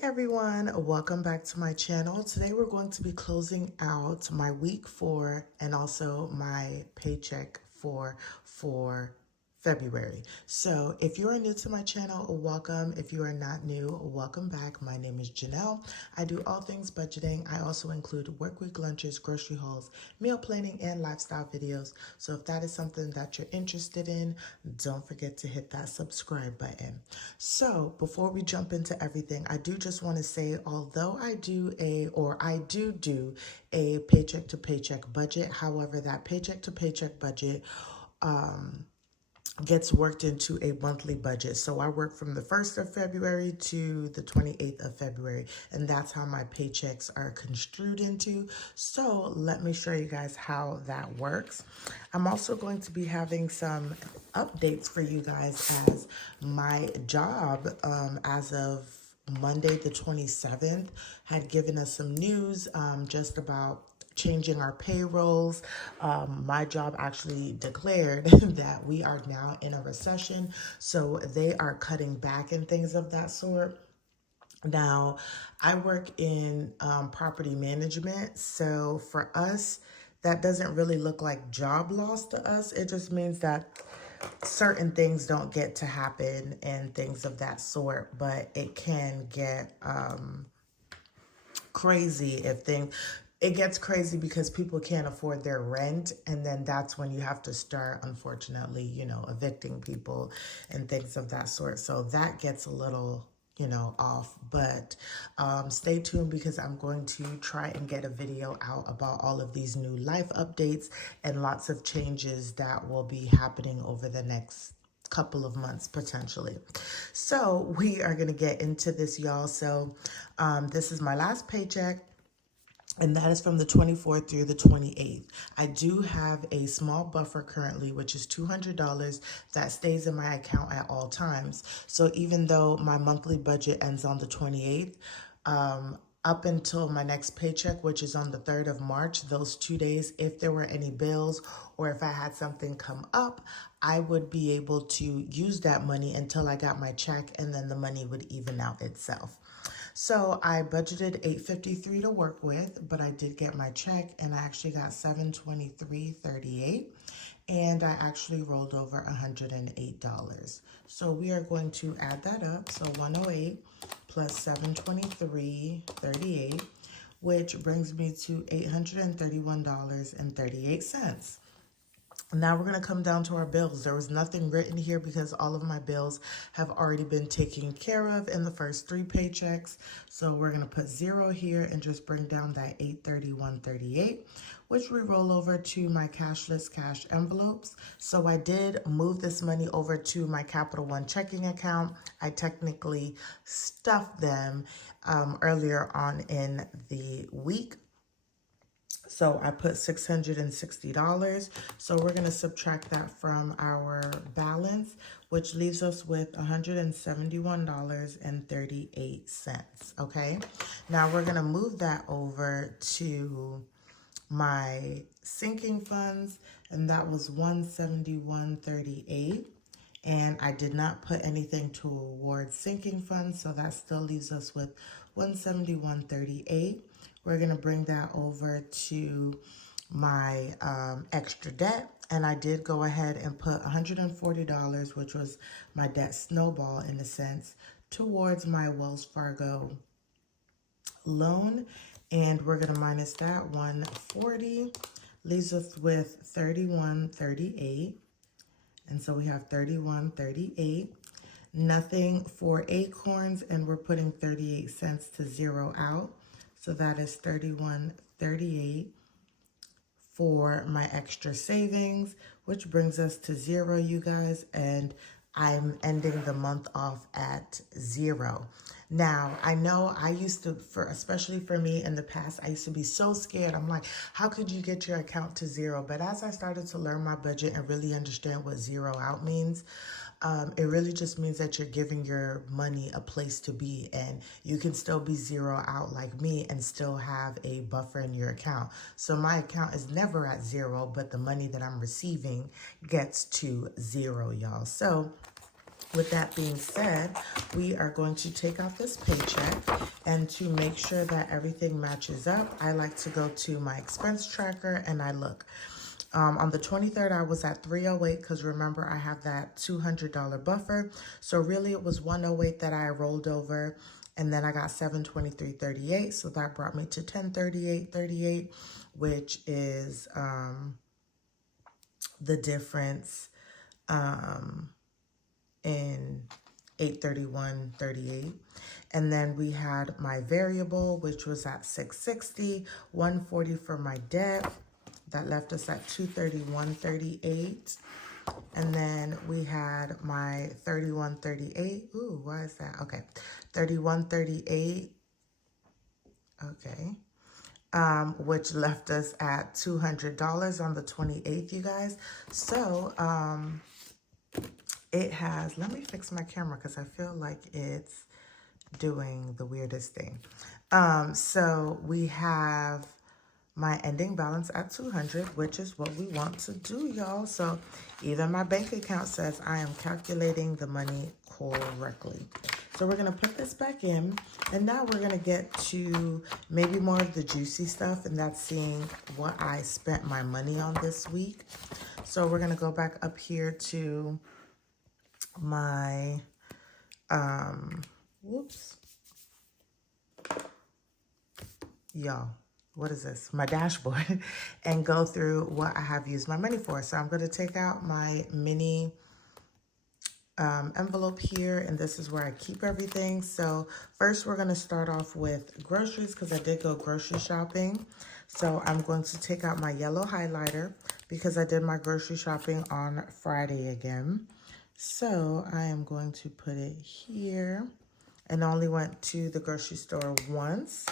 Hey everyone, welcome back to my channel. Today we're going to be closing out my week 4 and also my paycheck for February. So if you are new to my channel, welcome. If you are not new, welcome back. My name is Janelle. I do all things budgeting. I also include work week lunches, grocery hauls, meal planning, and lifestyle videos. So if that is something that you're interested in, don't forget to hit that subscribe button. So before we jump into everything, I do just want to say, although I do a paycheck to paycheck budget, however, that paycheck to paycheck budget gets worked into a monthly budget. So I work from the 1st of February to the 28th of February, and that's how my paychecks are construed into. So let me show you guys how that works. I'm also going to be having some updates for you guys as my job, as of Monday the 27th, had given us some news just about changing our payrolls. My job actually declared that we are now in a recession, so they are cutting back and things of that sort. Now, I work in property management, so for us, that doesn't really look like job loss to us. It just means that certain things don't get to happen and things of that sort, but it can get crazy if things it gets crazy because people can't afford their rent, and then that's when you have to start, unfortunately, evicting people and things of that sort. So that gets a little off, but stay tuned because I'm going to try and get a video out about all of these new life updates and lots of changes that will be happening over the next couple of months potentially. So we are going to get into this, y'all. So this is my last paycheck, and that is from the 24th through the 28th. I do have a small buffer currently, which is $200 that stays in my account at all times. So even though my monthly budget ends on the 28th, up until my next paycheck, which is on the 3rd of March, those 2 days, if there were any bills or if I had something come up, I would be able to use that money until I got my check, and then the money would even out itself. So I budgeted $853 to work with, but I did get my check and I actually got $723.38, and I actually rolled over $108. So we are going to add that up. So 108 plus $723.38, which brings me to $831.38. Now we're going to come down to our bills. There was nothing written here because all of my bills have already been taken care of in the first 3 paychecks. So we're going to put 0 here and just bring down that $831.38, which we roll over to my cashless cash envelopes. So I did move this money over to my Capital One checking account. I technically stuffed them earlier on in the week. So I put $660. So we're going to subtract that from our balance, which leaves us with $171.38. Okay. Now we're going to move that over to my sinking funds, and that was $171.38. And I did not put anything towards sinking funds, so that still leaves us with $171.38. We're going to bring that over to my extra debt, and I did go ahead and put $140, which was my debt snowball in a sense, towards my Wells Fargo loan, and we're going to minus that 140, leaves us with $31.38. And so we have $31.38. Nothing for Acorns, and we're putting 38 cents to 0 out. So that is $31.38 for my extra savings, which brings us to 0, you guys. And I'm ending the month off at 0. Now, I know I used to, especially for me in the past, I used to be so scared. I'm like, how could you get your account to 0? But as I started to learn my budget and really understand what 0 out means, it really just means that you're giving your money a place to be, and you can still be 0 out like me and still have a buffer in your account. So my account is never at 0, but the money that I'm receiving gets to 0, y'all. So With that being said, we are going to take out this paycheck, and to make sure that everything matches up, I like to go to my expense tracker and I look. On the 23rd, I was at 308 because remember I have that $200 buffer. So really it was 108 that I rolled over, and then I got 723.38. So that brought me to 1038.38, which is the difference in 831.38. And then we had my variable, which was at 660, 140 for my debt. That left us at 231.38. And then we had my 31.38. Ooh, why is that? Okay. 31.38. Okay. Which left us at $200 on the 28th, you guys. So, it has, let me fix my camera because I feel like it's doing the weirdest thing. So we have my ending balance at 200, which is what we want to do, y'all. So even my bank account says I am calculating the money correctly. So we're going to put this back in, and now we're going to get to maybe more of the juicy stuff, and that's seeing what I spent my money on this week. So we're going to go back up here to my, y'all, what is this? My dashboard, and go through what I have used my money for. So I'm going to take out my mini envelope here, and this is where I keep everything. So first we're going to start off with groceries because I did go grocery shopping. So I'm going to take out my yellow highlighter because I did my grocery shopping on Friday again. So I am going to put it here, and only went to the grocery store once.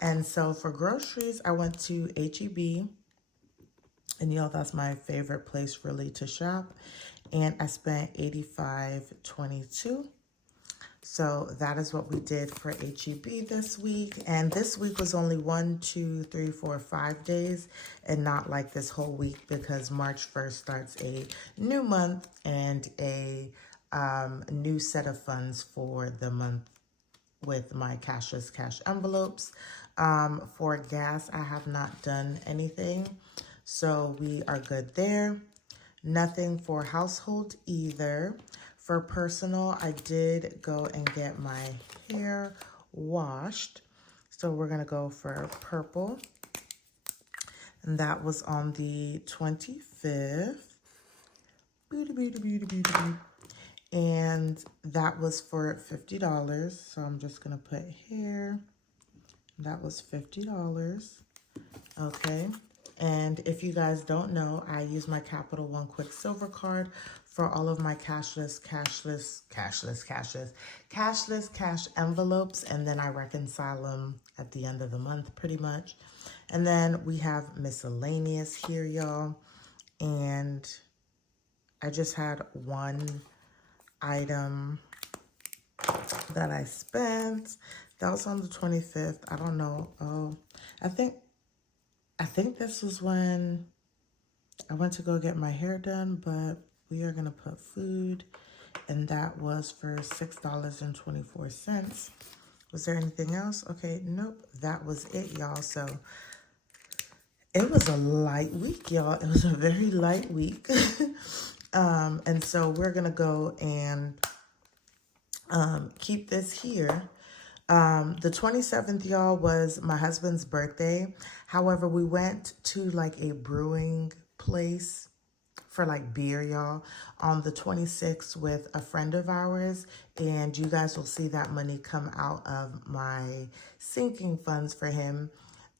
And so for groceries, I went to HEB, and y'all, that's my favorite place really to shop. And I spent $85.22. So that is what we did for HEB this week. And this week was only 1, 2, 3, 4, 5 days, and not like this whole week, because March 1st starts a new month and a new set of funds for the month with my cashless cash envelopes. For gas, I have not done anything, so we are good there. Nothing for household either. For personal, I did go and get my hair washed. So we're going to go for purple. And that was on the 25th. And that was for $50. So I'm just going to put hair. That was $50. Okay. And if you guys don't know, I use my Capital One Quick Silver card for all of my cashless cash envelopes, and then I reconcile them at the end of the month pretty much. And then we have miscellaneous here, y'all. And I just had one item that I spent. That was on the 25th. I don't know. Oh, I think this was when I went to go get my hair done, but we are going to put food, and that was for $6.24. Was there anything else? Okay, nope. That was it, y'all. So it was a light week, y'all. It was a very light week. And so we're going to go and keep this here. The 27th, y'all, was my husband's birthday. However, we went to like a brewing place for like beer, y'all, on the 26th with a friend of ours. And you guys will see that money come out of my sinking funds for him.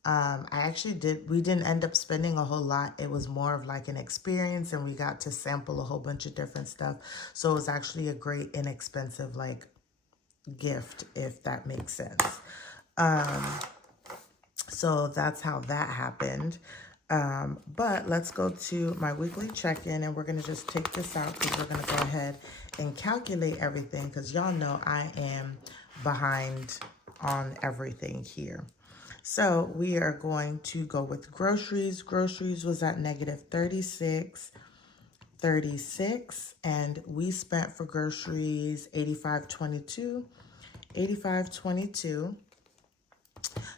We didn't end up spending a whole lot. It was more of like an experience, and we got to sample a whole bunch of different stuff. So it was actually a great, inexpensive, like, gift, if that makes sense. So that's how that happened. But let's go to my weekly check-in, and we're going to just take this out because we're going to go ahead and calculate everything, because y'all know I am behind on everything here. So we are going to go with groceries. Groceries was at -36. $36, and we spent for groceries $85.22.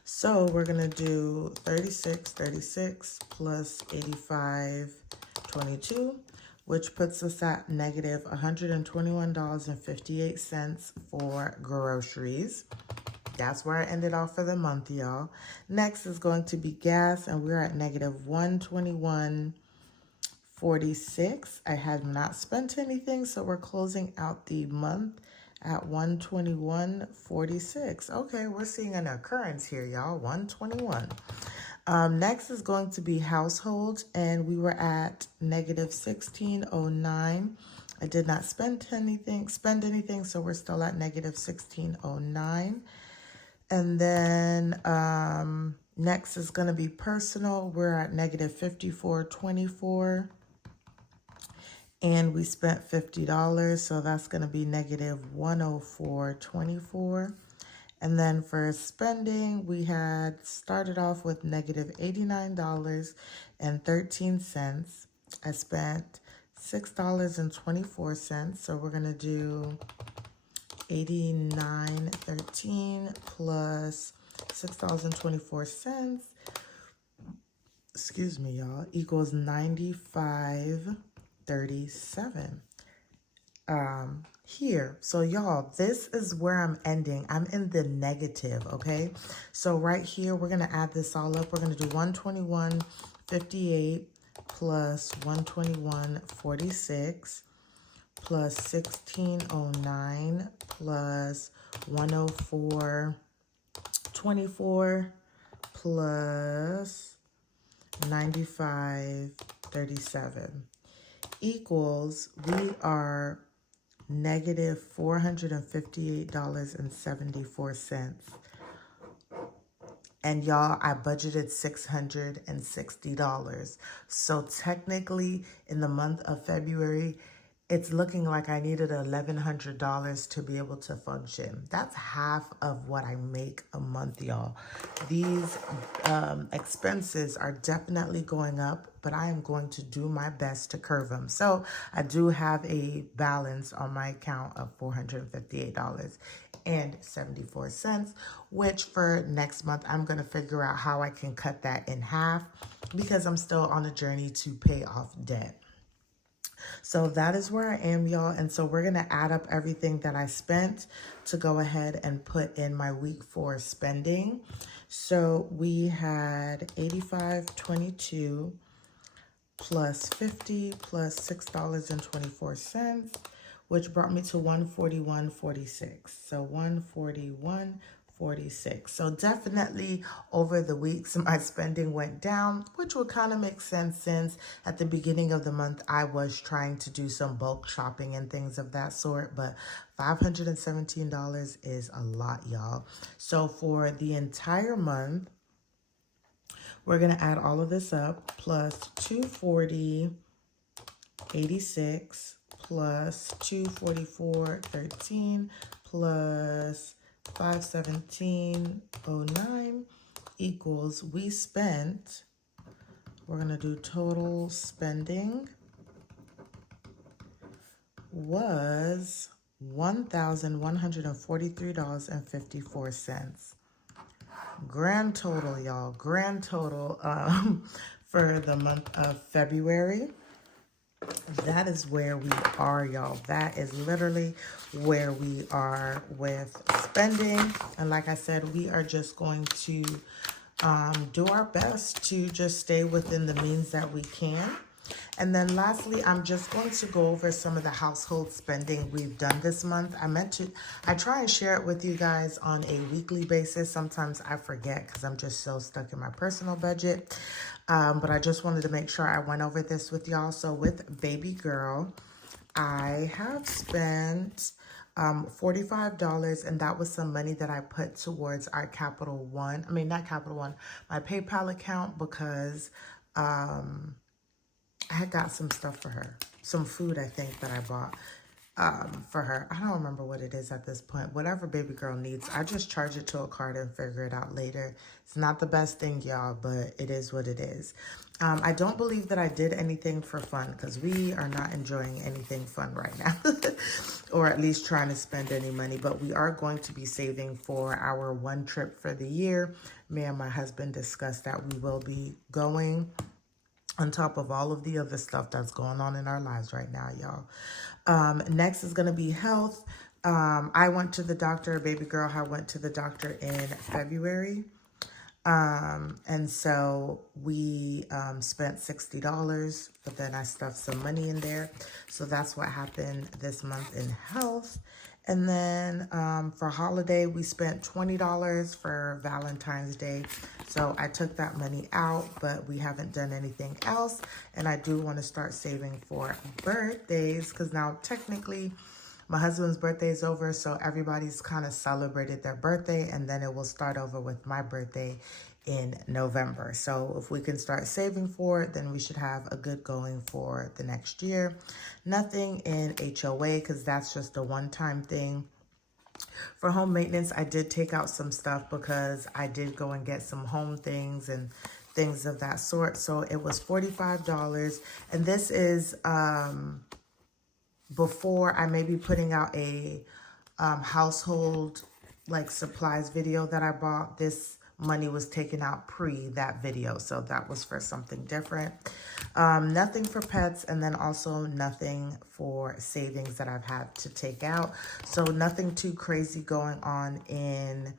So we're gonna do 36 plus 85.22, which puts us at negative $121.58 for groceries. That's where I ended off for the month, y'all. Next is going to be gas, and we're at negative $121.46. I have not spent anything, so we're closing out the month at $121.46. Okay, we're seeing an occurrence here, y'all. 121. Next is going to be household, and we were at negative $16.09. I did not spend anything, so we're still at negative $16.09. And then next is going to be personal. We're at negative $54.24. And we spent $50, so that's going to be negative $104.24. And then for spending, we had started off with negative $89.13. I spent $6.24, so we're going to do $89.13 plus $6.24, excuse me, y'all, equals $95.37 here. So y'all, this is where I'm ending. I'm in the negative, okay? So right here, we're gonna add this all up. We're gonna do 121.58 plus 121.46 plus 1609 plus 104.24 plus 95.37 equals, we are negative $458.74. And y'all, I budgeted $660. So technically, in the month of February, it's looking like I needed $1,100 to be able to function. That's half of what I make a month, y'all. These expenses are definitely going up, but I am going to do my best to curb them. So I do have a balance on my account of $458.74, which for next month, I'm going to figure out how I can cut that in half because I'm still on a journey to pay off debt. So that is where I am, y'all. And so we're going to add up everything that I spent to go ahead and put in my week 4 spending. So we had $85.22 plus 50 plus $6.24, which brought me to $141.46. So $141.46. So definitely over the weeks, my spending went down, which would kind of make sense since at the beginning of the month, I was trying to do some bulk shopping and things of that sort. But $517 is a lot, y'all. So for the entire month, we're going to add all of this up, plus $240.86 plus $244.13 plus $517.09 equals, we spent, we're going to do total spending was $1,143.54. Grand total, y'all. Grand total for the month of February. That is where we are, y'all. That is literally where we are with spending. And like I said, we are just going to do our best to just stay within the means that we can. And then lastly, I'm just going to go over some of the household spending we've done this month. I try and share it with you guys on a weekly basis. Sometimes I forget because I'm just so stuck in my personal budget. But I just wanted to make sure I went over this with y'all. So with baby girl, I have spent $45, and that was some money that I put towards our Capital One. I mean, not Capital One, my PayPal account, because I had got some stuff for her, some food, I think, that I bought for her. I don't remember what it is at this point. Whatever baby girl needs, I just charge it to a card and figure it out later. It's not the best thing, y'all, but it is what it is. I don't believe that I did anything for fun because we are not enjoying anything fun right now, or at least trying to spend any money. But we are going to be saving for our one trip for the year. Me and my husband discussed that we will be going on top of all of the other stuff that's going on in our lives right now, y'all. Next is going to be health. I went to the doctor, baby girl, I went to the doctor in February. And so we spent $60, but then I stuffed some money in there. So that's what happened this month in health. And then for holiday, we spent $20 for Valentine's Day. So I took that money out, but we haven't done anything else. And I do want to start saving for birthdays because now technically my husband's birthday is over, so everybody's kind of celebrated their birthday, and then it will start over with my birthday in November. So if we can start saving for it, then we should have a good going for the next year. Nothing in HOA because that's just a one-time thing. For home maintenance, I did take out some stuff because I did go and get some home things and things of that sort. So it was $45, and this is before I may be putting out a household like supplies video that I bought. This money was taken out pre that video, so that was for something different. Nothing for pets, and then also nothing for savings that I've had to take out. So nothing too crazy going on in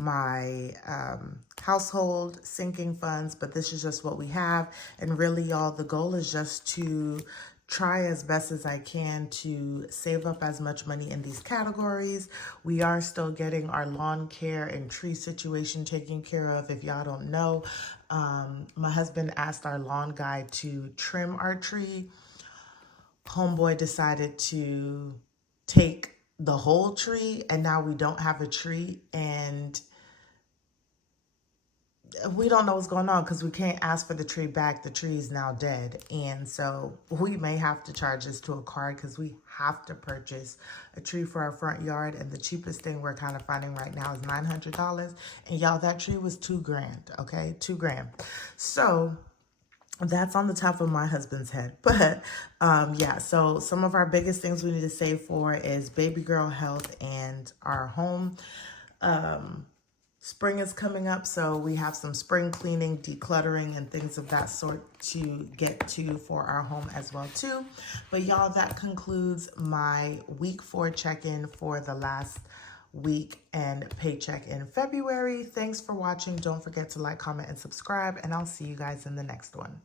my household sinking funds, but this is just what we have. And really, y'all, the goal is just to try as best as I can to save up as much money in these categories. We are still getting our lawn care and tree situation taken care of. If y'all don't know, my husband asked our lawn guy to trim our tree. Homeboy decided to take the whole tree, and now we don't have a tree, and we don't know what's going on because we can't ask for the tree back. The tree is now dead. And so we may have to charge this to a card because we have to purchase a tree for our front yard. And the cheapest thing we're kind of finding right now is $900. And y'all, that tree was $2,000, okay? $2,000. So that's on the top of my husband's head. But yeah, so some of our biggest things we need to save for is baby girl health and our home. Spring is coming up, so we have some spring cleaning, decluttering, and things of that sort to get to for our home as well too. But y'all, that concludes my week 4 check-in for the last week and paycheck in February. Thanks for watching. Don't forget to like, comment, and subscribe, and I'll see you guys in the next one.